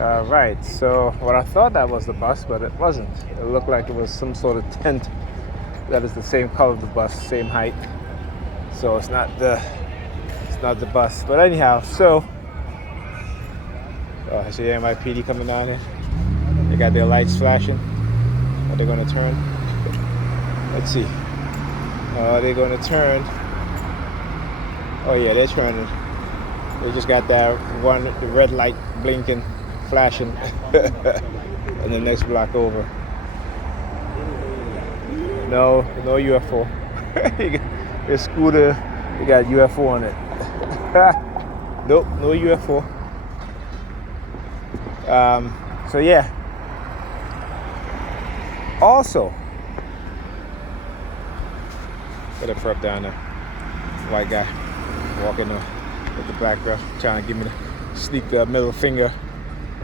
Right, so what I thought that was the bus, but it wasn't. It looked like it was some sort of tent that is the same color of the bus, same height. So it's not the bus. But anyhow, so I see NYPD coming down here. They got their lights flashing. Are they gonna turn? Let's see. Are they gonna turn? Oh yeah, they're turning. They just got that the red light blinking, flashing, and the next block over. No UFO. The scooter, they got UFO on it. Nope, no UFO. So yeah. Also, got a prep down there. White guy walking with the black girl, trying to give me the sneak middle finger.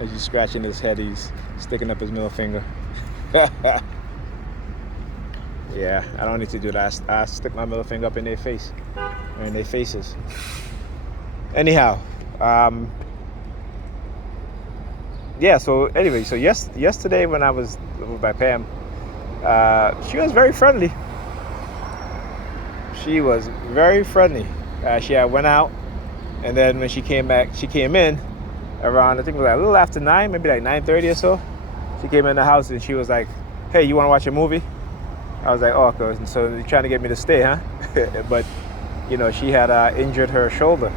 As he's scratching his head, he's sticking up his middle finger. Yeah, I don't need to do that. I stick my middle finger up in their face, or in their faces. Anyhow, yeah. So anyway, so yesterday when I was with my Pam, she was very friendly. She was very friendly. She had went out, and then when she came back, she came in around, I think it was like a little after 9, maybe like 9:30 or so. She came in the house and she was like, "Hey, you want to watch a movie?" I was like, "Oh, good." And so you're trying to get me to stay, huh? But she had injured her shoulder,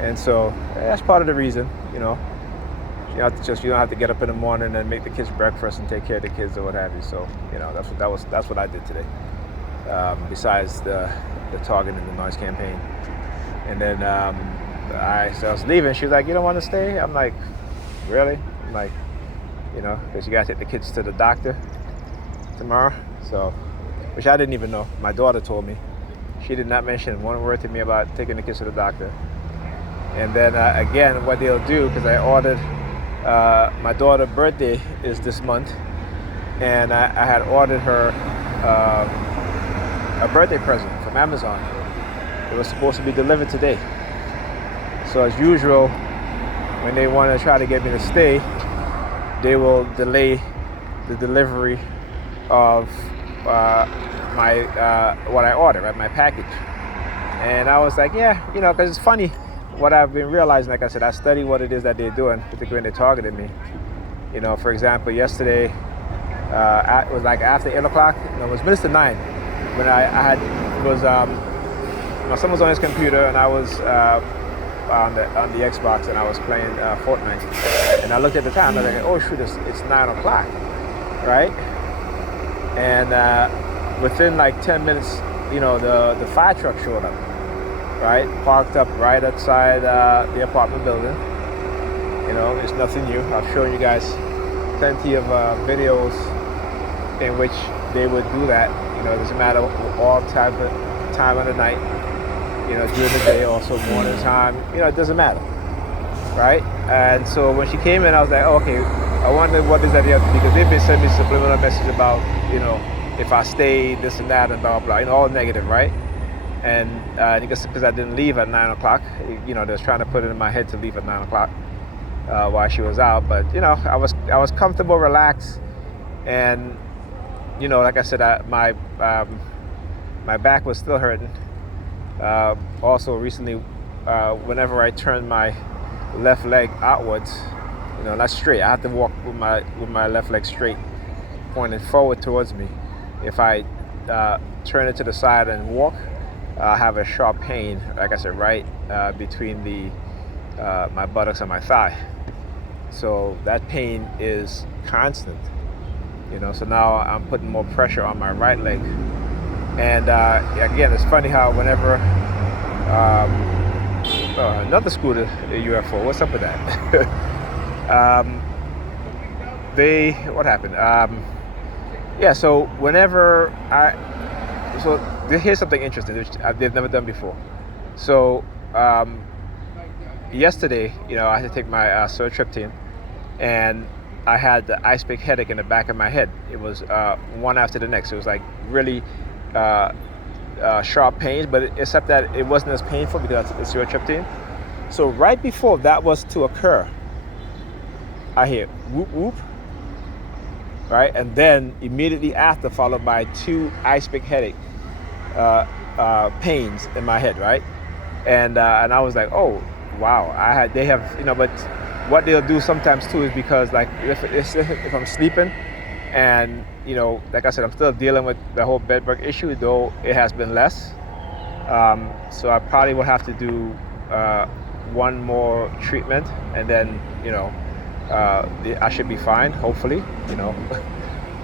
and so that's part of the reason. You don't have to get up in the morning and make the kids breakfast and take care of the kids or what have you. So that's what I did today. Besides the target and the noise campaign, and then so I was leaving. She was like, "You don't want to stay?" I'm like, "Really?" I'm like, because you gotta take the kids to the doctor tomorrow. So, which I didn't even know. My daughter told me. She did not mention one word to me about taking the kids to the doctor. And then again, what they'll do, because I ordered, my daughter's birthday is this month, and I had ordered her a birthday present from Amazon. It was supposed to be delivered today. So as usual, when they want to try to get me to stay, they will delay the delivery of what I ordered, right, my package. And I was like, yeah, because it's funny what I've been realizing. Like I said, I study what it is that they're doing, particularly when they targeted me. For example, yesterday, it was like after 8 o'clock, it was minutes to 9, when my son was on his computer and I was on the Xbox and I was playing Fortnite. And I looked at the time, I was like, oh shoot, it's 9 o'clock, right? And within like 10 minutes, the fire truck showed up, right? Parked up right outside the apartment building. It's nothing new. I've shown you guys plenty of videos in which they would do that. It doesn't matter all time of the night, during the day, also morning time, it doesn't matter, right? And so when she came in, I was like, oh, okay, I wonder what is that here, because they've been sending me subliminal message about, if I stay, this and that, and blah, blah, blah, all negative, right? And because I didn't leave at 9 o'clock, they was trying to put it in my head to leave at 9 o'clock while she was out. But, I was comfortable, relaxed, and, like I said, my back was still hurting. Also recently, whenever I turn my left leg outwards, not straight, I have to walk with my left leg straight, pointing forward towards me. If I turn it to the side and walk, I have a sharp pain, like I said, right between my buttocks and my thigh. So that pain is constant, so now I'm putting more pressure on my right leg. And again, it's funny how whenever another scooter, a UFO, what's up with that? What happened? So whenever here's something interesting, which they've never done before. So yesterday, I had to take my Surtryptine, and I had the ice pick headache in the back of my head. It was one after the next. It was like really sharp pains, but except that it wasn't as painful because it's Surtryptine. So right before that was to occur, I hear whoop whoop, right? And then immediately after, followed by 2 ice pick headache pains in my head, right? And I was like, oh wow, they have, but what they'll do sometimes too is because like if I'm sleeping, and like I said, I'm still dealing with the whole bedbug issue, though it has been less. So I probably will have to do one more treatment, and then I should be fine, hopefully.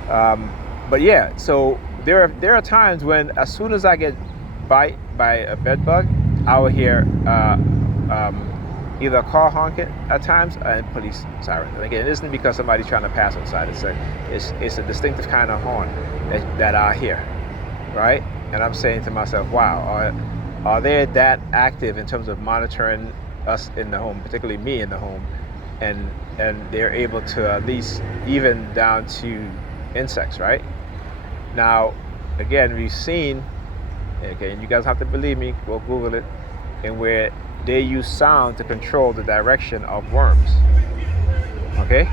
But yeah, so there are times when as soon as I get bite by a bed bug, I will hear either a car honking at times and police sirens. And again, it isn't because somebody's trying to pass outside. It's a distinctive kind of horn that I hear, right? And I'm saying to myself, wow, are they that active in terms of monitoring us in the home, particularly me in the home, and they're able to at least even down to insects, right? Now, again, we've seen, okay, and you guys have to believe me, go Google it, and where they use sound to control the direction of worms. Okay?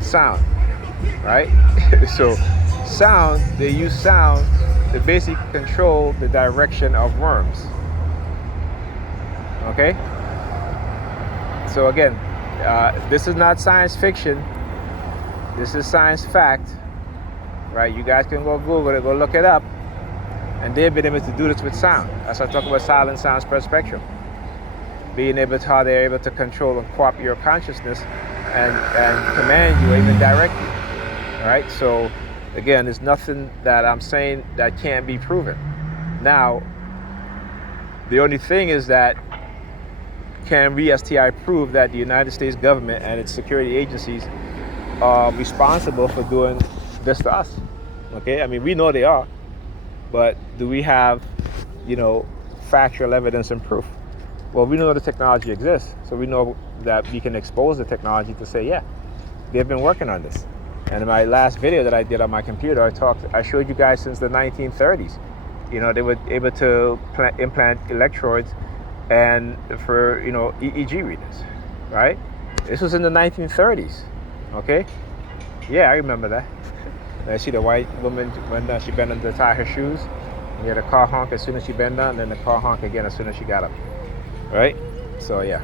Sound, right? So they use sound to basically control the direction of worms. Okay? So again, this is not science fiction. This is science fact, right? You guys can go Google it, go look it up, and they've been able to do this with sound. That's why I talk about silent sound spread spectrum. Being able to, how they're able to control and co-opt your consciousness and command you or even direct you. All right? So again, there's nothing that I'm saying that can't be proven. Now, the only thing is that can we as TI prove that the United States government and its security agencies are responsible for doing this to us? Okay, I mean, we know they are, but do we have, factual evidence and proof? Well, we know the technology exists, so we know that we can expose the technology to say, yeah, they've been working on this. And in my last video that I did on my computer, I showed you guys since the 1930s. They were able to implant electrodes and for EEG readings, right? This was in the 1930s. Okay, yeah, I remember that. I see the white woman when she bent down to tie her shoes. You had a car honk as soon as she bent down, and then the car honk again as soon as she got up. Right? So yeah.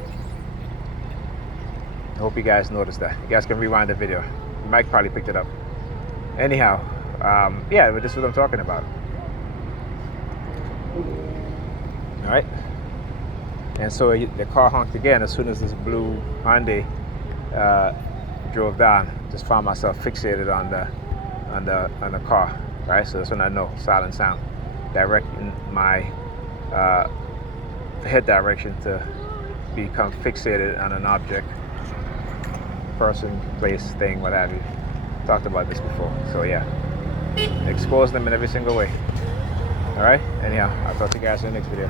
I hope you guys noticed that. You guys can rewind the video. Mike probably picked it up. Anyhow, yeah, but this is what I'm talking about. All right. And so the car honked again as soon as this blue Hyundai drove down. Just found myself fixated on the car. Right. So that's when I know silent sound, directing my head direction to become fixated on an object, person, place, thing, what have you. Talked about this before. So yeah, expose them in every single way. All right. Anyhow, I'll talk to you guys in the next video.